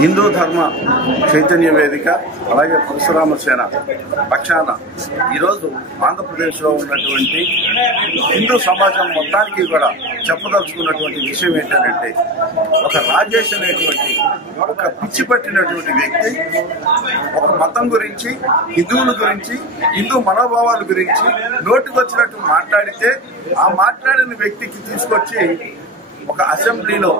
హిందూ ధర్మ చైతన్య వేదిక అలాగే పరశురామ సేన పక్షాన ఈరోజు ఆంధ్రప్రదేశ్లో ఉన్నటువంటి హిందూ సమాజం మొత్తానికి కూడా చెప్పదలుచుకున్నటువంటి విషయం ఏంటంటే, ఒక రాజేష్ అనేటువంటి ఒక పిచ్చి పట్టినటువంటి వ్యక్తి ఒక మతం గురించి, హిందువుల గురించి, హిందూ మనోభావాల గురించి నోటికి వచ్చినట్టు మాట్లాడితే ఆ మాట్లాడిన వ్యక్తికి తీసుకొచ్చి ఒక అసెంబ్లీలో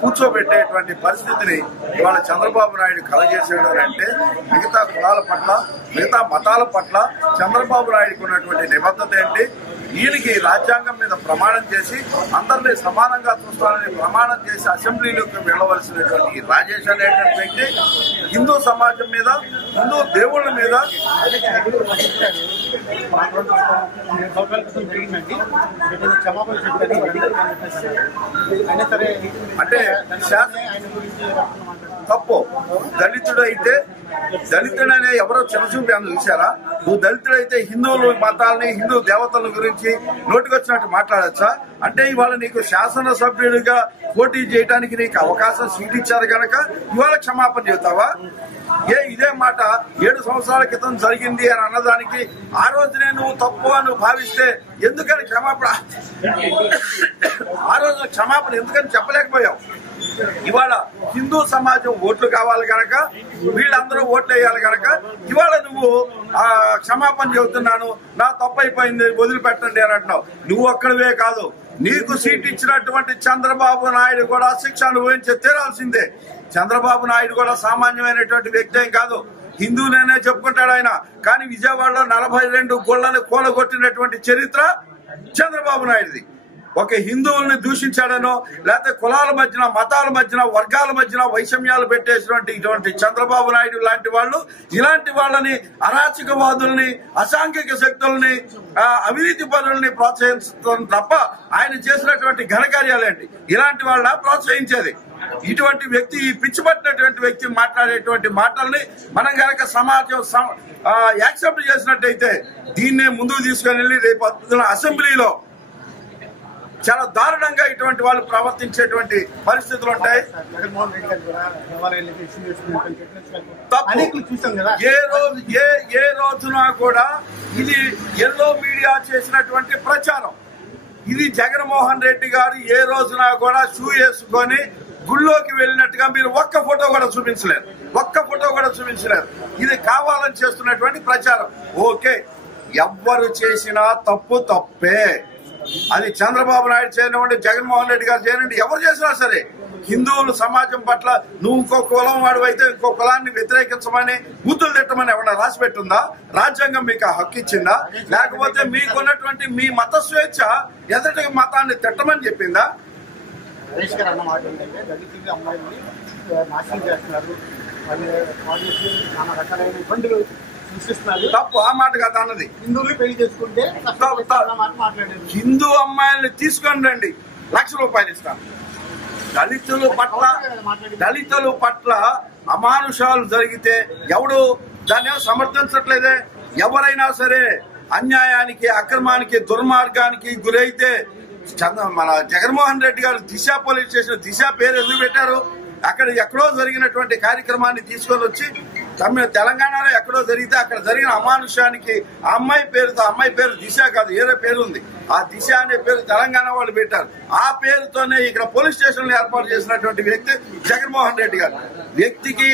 కూర్చోబెట్టేటువంటి పరిస్థితిని ఇవాళ చంద్రబాబు నాయుడు కలగజేసాడు అంటే, మిగతా కులాల పట్ల, మిగతా మతాల పట్ల చంద్రబాబు నాయుడుకు ఉన్నటువంటి నిబద్ధత ఏంటి? ఈయనకి రాజ్యాంగం మీద ప్రమాణం చేసి అందరినీ సమానంగా చూస్తానని ప్రమాణం చేసి అసెంబ్లీలోకి వెళ్ళవలసినటువంటి రాజేష్ అనేటువంటి వ్యక్తి హిందూ సమాజం మీద, హిందూ దేవుళ్ళ మీద అంటే తప్పు. దళితుడైతే దళితుడనే ఎవరో చిన్నచూపి అని చూసారా? నువ్వు దళితుడైతే హిందువుల మతాలని, హిందూ దేవతల గురించి నోటికొచ్చినట్టు మాట్లాడచ్చా? అంటే ఇవాళ నీకు శాసనసభ్యుడిగా పోటీ చేయడానికి నీకు అవకాశం సీట్ ఇచ్చారు కనుక ఇవాళ క్షమాపణ చెబుతావా? ఇదే మాట 7 సంవత్సరాల క్రితం జరిగింది అని అన్నదానికి ఆ రోజునే నువ్వు తప్పు అని భావిస్తే ఎందుకని క్షమాపణ, ఆ రోజు క్షమాపణ ఎందుకని చెప్పలేకపోయావు? ఇవాళ హిందూ సమాజం ఓట్లు కావాలి కనుక, వీళ్ళందరూ ఓట్లు వేయాలి కనుక ఇవాళ నువ్వు క్షమాపణ చెబుతున్నాను, నా తప్పు అయిపోయింది వదిలిపెట్టండి అని అంటున్నావు. నువ్వు ఒక్కడివే కాదు, నీకు సీట్ ఇచ్చినటువంటి చంద్రబాబు నాయుడు కూడా శిక్ష అనుభవించి తీరాల్సిందే. చంద్రబాబు నాయుడు కూడా సామాన్యమైనటువంటి వ్యక్తి ఏం కాదు, హిందూనేనే చెప్పుకుంటాడు ఆయన. కానీ విజయవాడలో 42 గుళ్లను కూలగొట్టినటువంటి చరిత్ర చంద్రబాబు నాయుడుది. ఒక హిందువుల్ని దూషించాడనో, లేకపోతే కులాల మధ్యన, మతాల మధ్యన, వర్గాల మధ్యన వైషమ్యాలు పెట్టేసినటువంటి ఇటువంటి చంద్రబాబు నాయుడు లాంటి వాళ్ళు, ఇలాంటి వాళ్ళని, అరాచకవాదుల్ని, అసాంఘిక శక్తుల్ని, అవినీతి పనుల్ని ప్రోత్సహించడం తప్ప ఆయన చేసినటువంటి ఘనకార్యాలేంటి? ఇలాంటి వాళ్ళ ప్రోత్సహించేది? ఇటువంటి వ్యక్తి, ఈ పిచ్చి పట్టినటువంటి వ్యక్తి మాట్లాడేటువంటి మాటల్ని మనం కనుక సమాజం యాక్సెప్ట్ చేసినట్టయితే దీన్నే ముందుకు తీసుకుని వెళ్ళి రేపు అసెంబ్లీలో చాలా దారుణంగా ఇటువంటి వాళ్ళు ప్రవర్తించేటువంటి పరిస్థితులు ఉంటాయి. ఏ రోజున కూడా ఇది ఎల్లో మీడియా చేసినటువంటి ప్రచారం. ఇది జగన్మోహన్ రెడ్డి గారు ఏ రోజున కూడా షూ వేసుకొని గుళ్ళోకి వెళ్ళినట్టుగా మీరు ఒక్క ఫోటో కూడా చూపించలేరు. ఇది కావాలని చేస్తున్నటువంటి ప్రచారం. ఓకే, ఎవ్వరు చేసినా తప్పే. అది చంద్రబాబు నాయుడు చేయనివ్వండి, జగన్మోహన్ రెడ్డి గారు చేయనండి, ఎవరు చేసినా సరే హిందువుల సమాజం పట్ల నువ్వు ఇంకో కులం వాడు అయితే ఇంకో కులాన్ని వ్యతిరేకించమని, బూతులు తిట్టమని ఎవరైనా రాసి పెట్టుందా? రాజ్యాంగం మీకు ఆ హక్కు ఇచ్చిందా? లేకపోతే మీకున్నటువంటి మీ మత స్వేచ్ఛ ఎదుటి మతాన్ని తిట్టమని చెప్పిందా? తప్పు. ఆ మాట కదా అన్నది. హిందువులు పెళ్లి చేసుకుంటే హిందూ అమ్మాయిల్ని తీసుకొని రండి, ₹1,00,000 ఇస్తాను. దళితుల పట్ల అమానుషాలు జరిగితే ఎవడు దాన్ని సమర్థించట్లేదే. ఎవరైనా సరే అన్యాయానికి, అక్రమానికి, దుర్మార్గానికి గురైతే మన జగన్మోహన్ రెడ్డి గారు దిశ పోలీస్ స్టేషన్, దిశ పేరు ఎందుకు పెట్టారు? అక్కడ ఎక్కడో జరిగినటువంటి కార్యక్రమాన్ని తీసుకొని వచ్చి తెలంగాణలో ఎక్కడో జరిగితే అక్కడ జరిగిన అమానుషానికి ఆ అమ్మాయి పేరు దిశ కాదు, ఏదో పేరు ఉంది. ఆ దిశ అనే పేరు తెలంగాణ వాళ్ళు పెట్టారు. ఆ పేరుతోనే ఇక్కడ పోలీస్ స్టేషన్లు ఏర్పాటు చేసినటువంటి వ్యక్తి జగన్మోహన్ రెడ్డి గారు. వ్యక్తికి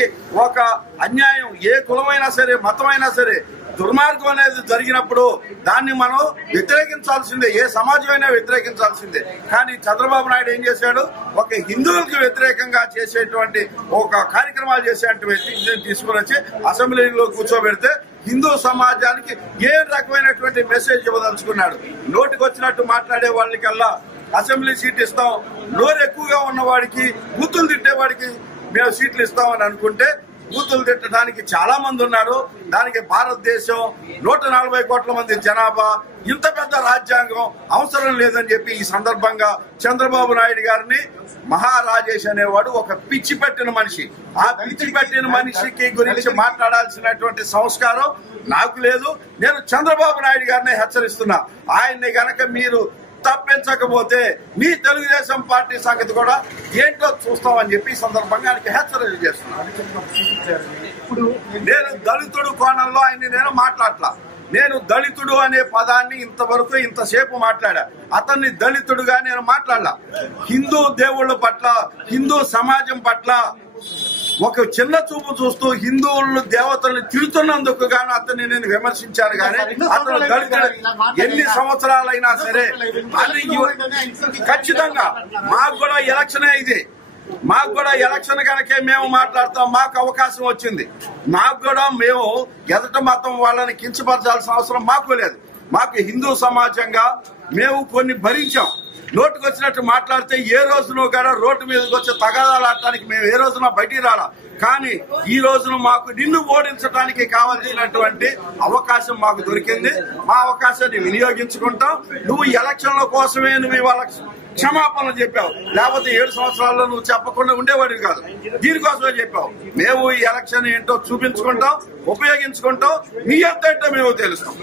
ఒక అన్యాయం, ఏ కులమైనా సరే, మతమైనా సరే, దుర్మార్గం అనేది జరిగినప్పుడు దాన్ని మనం వ్యతిరేకించాల్సిందే, ఏ సమాజమైనా వ్యతిరేకించాల్సిందే. కానీ చంద్రబాబు నాయుడు ఏం చేశాడు? ఒక హిందువులకు వ్యతిరేకంగా చేసేటువంటి ఒక కార్యక్రమాలు చేసేటువంటి వ్యక్తిని తీసుకుని వచ్చి అసెంబ్లీలో కూర్చోబెడితే హిందూ సమాజానికి ఏ రకమైనటువంటి మెసేజ్ ఇవ్వదలుచుకున్నాడు? నోటికి వచ్చినట్టు మాట్లాడే వాళ్ళకల్లా అసెంబ్లీ సీట్ ఇస్తాం, నోరు ఎక్కువగా ఉన్నవాడికి, బూతులు తిట్టేవాడికి మేము సీట్లు ఇస్తామని అనుకుంటే బూతులు తిట్టడానికి చాలా మంది ఉన్నారు. దానికి భారతదేశం 140 కోట్ల మంది జనాభా, ఇంత పెద్ద రాజ్యాంగం అవసరం లేదని చెప్పి ఈ సందర్భంగా చంద్రబాబు నాయుడు గారిని మహారాజేష్ అనేవాడు ఒక పిచ్చి పెట్టిన మనిషి. ఆ పిచ్చి పెట్టిన మనిషికి గురించి మాట్లాడాల్సినటువంటి సంస్కారం నాకు లేదు. నేను చంద్రబాబు నాయుడు గారిని హెచ్చరిస్తున్నా. ఆయన్ని గనక మీరు తప్పించకపోతే నీ తెలుగుదేశం పార్టీ సంగతి కూడా ఏంటో చూస్తామని చెప్పి ఈ సందర్భంగా ఆయనకి హెచ్చరిక చేస్తున్నాను. నేను దళితుడు కోణంలో ఆయన్ని నేను మాట్లాడలా. నేను దళితుడు అనే పదాన్ని ఇంతవరకు ఇంతసేపు మాట్లాడా. అతన్ని దళితుడుగా నేను మాట్లాడలా. హిందూ దేవుళ్ళ పట్ల, హిందూ సమాజం పట్ల ఒక చిన్న చూపు చూస్తూ హిందువులు దేవతల్ని తిడుతున్నందుకు గాను అతన్ని నేను విమర్శించాను. కానీ అతను దళితుడు ఎన్ని సంవత్సరాలైనా సరే అది ఖచ్చితంగా మాకు కూడా ఎలక్షనే ఇది. మాకు కూడా ఎలక్షన్ కనుకే మేము మాట్లాడతాం. మాకు అవకాశం వచ్చింది. మాకు కూడా మేము ఎదట మతం వాళ్ళని కించపరచాల్సిన అవసరం మాకు లేదు. మాకు హిందూ సమాజంగా మేము కొన్ని భరించాం. నోటుకు వచ్చినట్టు మాట్లాడితే ఏ రోజునో కూడా రోడ్డు మీదకి వచ్చి తగాదాలు ఆడటానికి మేము ఏ రోజున బయటికి రాలా. కానీ ఈ రోజున మాకు నిన్ను ఓడించడానికి కావాల్సినటువంటి అవకాశం మాకు దొరికింది. మా అవకాశాన్ని వినియోగించుకుంటాం. నువ్వు ఎలక్షన్ల కోసమే నువ్వు ఇవాళ క్షమాపణలు చెప్పావు, లేకపోతే 7 సంవత్సరాల్లో నువ్వు చెప్పకుండా ఉండేవాడివి కాదు. దీనికోసమే చెప్పావు. మేము ఈ ఎలక్షన్ ఏంటో చూపించుకుంటాం, ఉపయోగించుకుంటాం. నీ ఎంత ఏంటో మేము తెలుస్తాం.